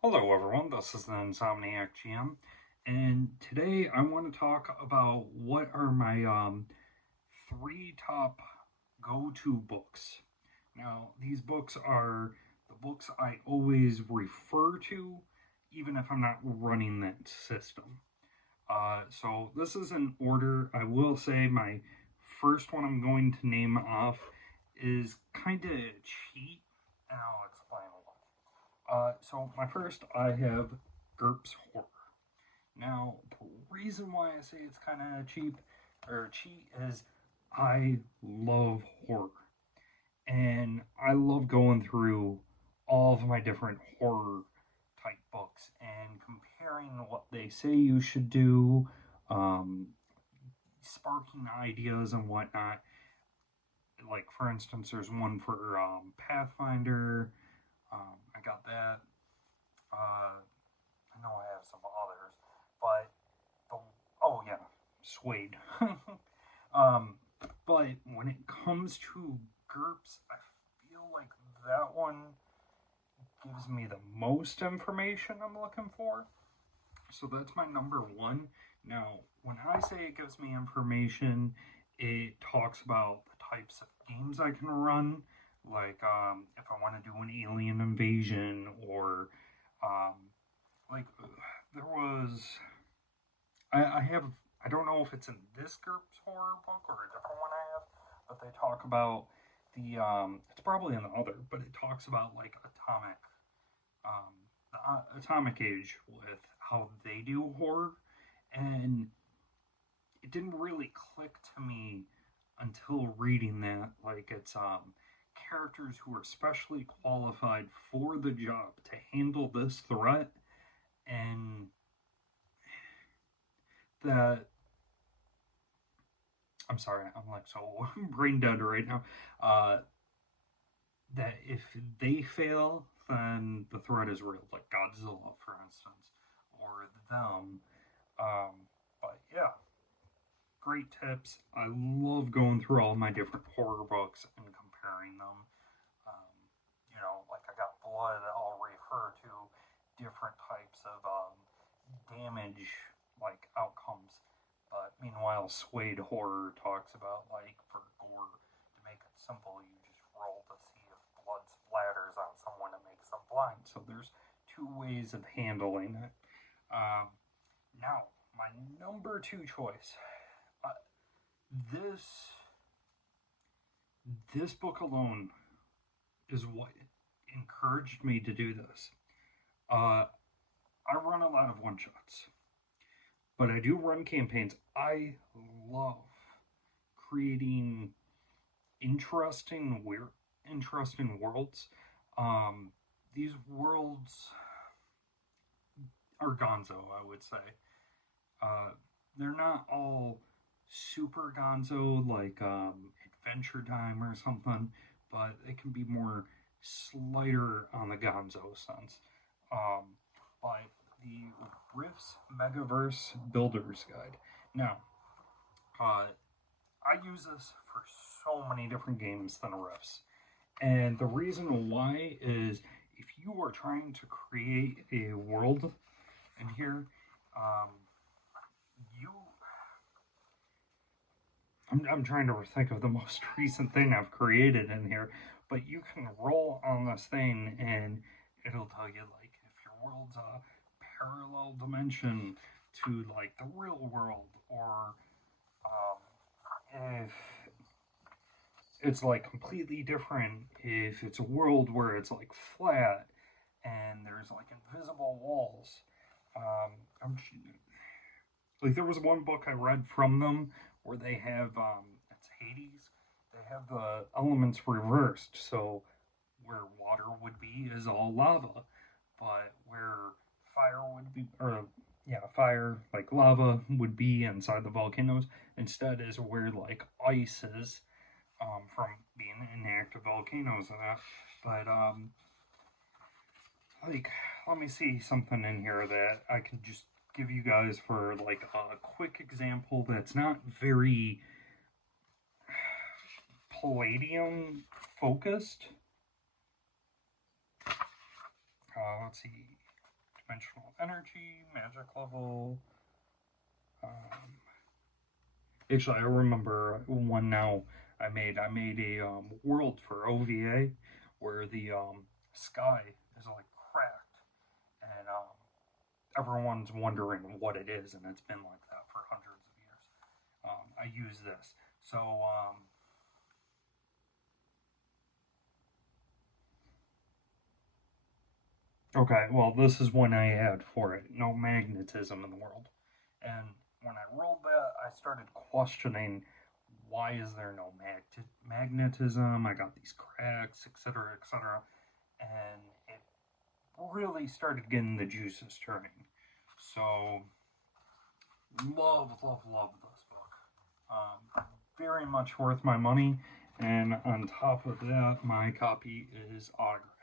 Hello, everyone. This is the Insomniac GM, and today I want to talk about what are my three top go-to books. Now, these books are the books I always refer to, even if I'm not running that system. So this is in order. I will say my first one I'm going to name off is kind of cheap, and I'll explain why. So my first, I have GURPS Horror. Now, the reason why I say it's kind of cheap or cheap is I love horror, and I love going through all of my different horror type books and comparing what they say you should do, um, sparking ideas and whatnot. Like for instance, there's one for Pathfinder. I got that. I know I have some others, but the oh yeah, Suede. um, but when it comes to GURPS, I feel like that one gives me the most information I'm looking for. So that's my number one. Now, when I say it gives me information, it talks about the types of games I can run, like if I want to do an alien invasion or um, like there was I have I don't know if it's in this GURPS horror book or a different one I have, but they talk about the it's probably in the other, but it talks about like um atomic age with how they do horror, and it didn't really click to me until reading that. Like it's characters who are specially qualified for the job to handle this threat, and that I'm sorry, I'm like so brain dead right now. Uh, that if they fail, then the threat is real, like Godzilla, for instance, or them. But yeah, great tips. I love going through all my different horror books and comparing them. Um, like I got blood, I'll refer to different types of damage, like outcomes. But meanwhile, Suede Horror talks about like for gore, to make it simple, you just roll to see if blood splatters on someone and makes them blind. So there's two ways of handling it. Um, Now, my number two choice. Uh, this this book alone is what encouraged me to do this. Uh, I run a lot of one shots, but I do run campaigns. I love creating weird, interesting worlds. Um, these worlds are gonzo, I would say. Uh, they're not all super gonzo like Adventure Time or something, but it can be more slighter on the gonzo sense. Um, by the Rifts Megaverse Builder's Guide. Now, uh, I use this for so many different games than Rifts. And the reason why is if you are trying to create a world in here, um, you I'm trying to think of the most recent thing I've created in here, but you can roll on this thing and it'll tell you like if your world's a parallel dimension to like the real world, or if it's like completely different, if it's a world where it's like flat and there's like invisible walls. Um, I'm like there was one book I read from them where they have it's Hades. They have the elements reversed, so where water would be is all lava, but where fire would be, or yeah, fire like lava would be inside the volcanoes, instead is where like ice is, from being in active volcanoes and that. But like, let me see something in here that I can just give you guys for like a quick example that's not very Palladium focused. Let's see. Dimensional Energy, Magic Level. Actually, I remember one now I made. I made a world for OVA where the sky is like cracked, and everyone's wondering what it is, and it's been like that for hundreds of years. I use this. So, okay, well, this is one I had for it. No magnetism in the world. And when I rolled that, I started questioning why is there no magnetism? I got these cracks, etc., etc. And it really started getting the juices turning. So, love, love, love this book. Very much worth my money. And on top of that, my copy is autographed.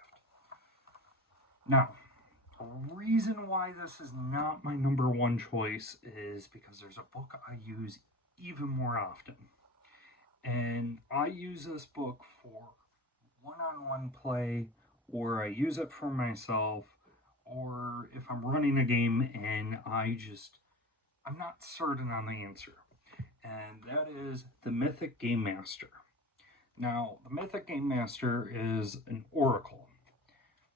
Now, the reason why this is not my number one choice is because there's a book I use even more often. And I use this book for one-on-one play, or I use it for myself, or if I'm running a game and I'm not certain on the answer. And that is the Mythic Game Master. Now, the Mythic Game Master is an oracle.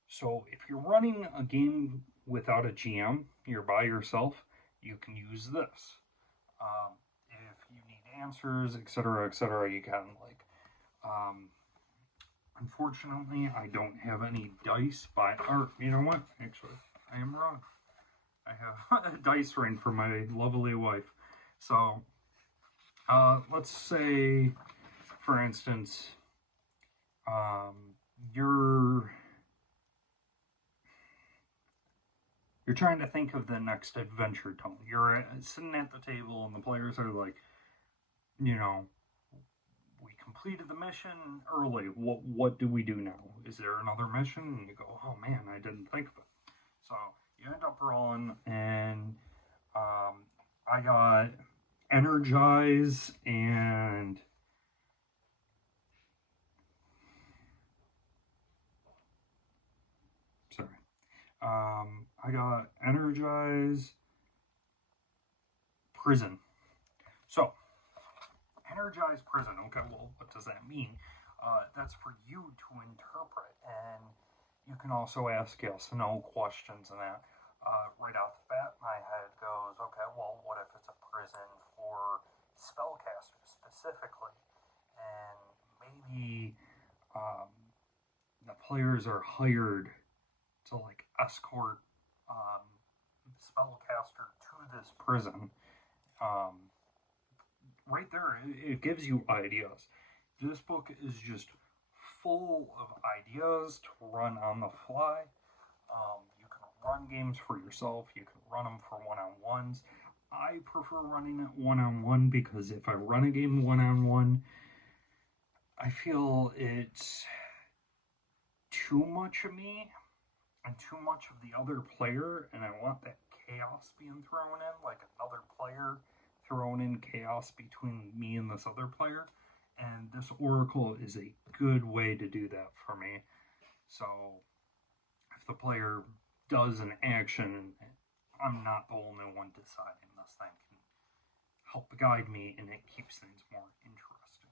So if you're running a game without a GM, you're by yourself, you can use this. If you need answers, etc., you can. Unfortunately, I don't have any dice or you know what? Actually, I am wrong. I have a dice ring for my lovely wife. So, let's say, for instance, you're trying to think of the next adventure tone. You're sitting at the table, and the players are like, we completed the mission early. What do we do now? Is there another mission? And you go, oh man, I didn't think of it. So you end up rolling, and I got Energize and sorry. I got Energize, Prison. So Energize Prison. Okay, well, what does that mean? That's for you to interpret, and you can also ask yes, no questions and that. Right off the bat, my head goes, okay, well, what if it's a prison for spellcasters specifically? And maybe the players are hired to like escort spellcaster to this prison. Right there, it gives you ideas. This book is just full of ideas to run on the fly. You can run games for yourself, you can run them for one on ones. I prefer running it one on one because if I run a game one on one, I feel it's too much of me and too much of the other player, and I want that chaos being thrown in, like another player thrown in chaos between me and this other player. And this Oracle is a good way to do that for me. So if the player does an action, I'm not the only one deciding. This thing can help guide me, and it keeps things more interesting.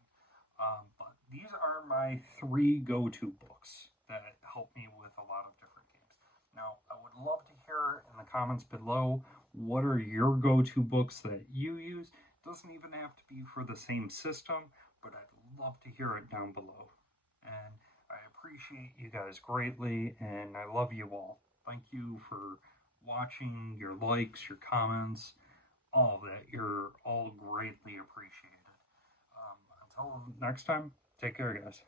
But these are my 3 go-to books that help me with a lot of different games. Now, I would love to hear in the comments below, what are your go-to books that you use? It doesn't even have to be for the same system, but I'd love to hear it down below. And I appreciate you guys greatly, and I love you all. Thank you for watching, your likes, your comments, all of that. You're all greatly appreciated. Until next time, take care, guys.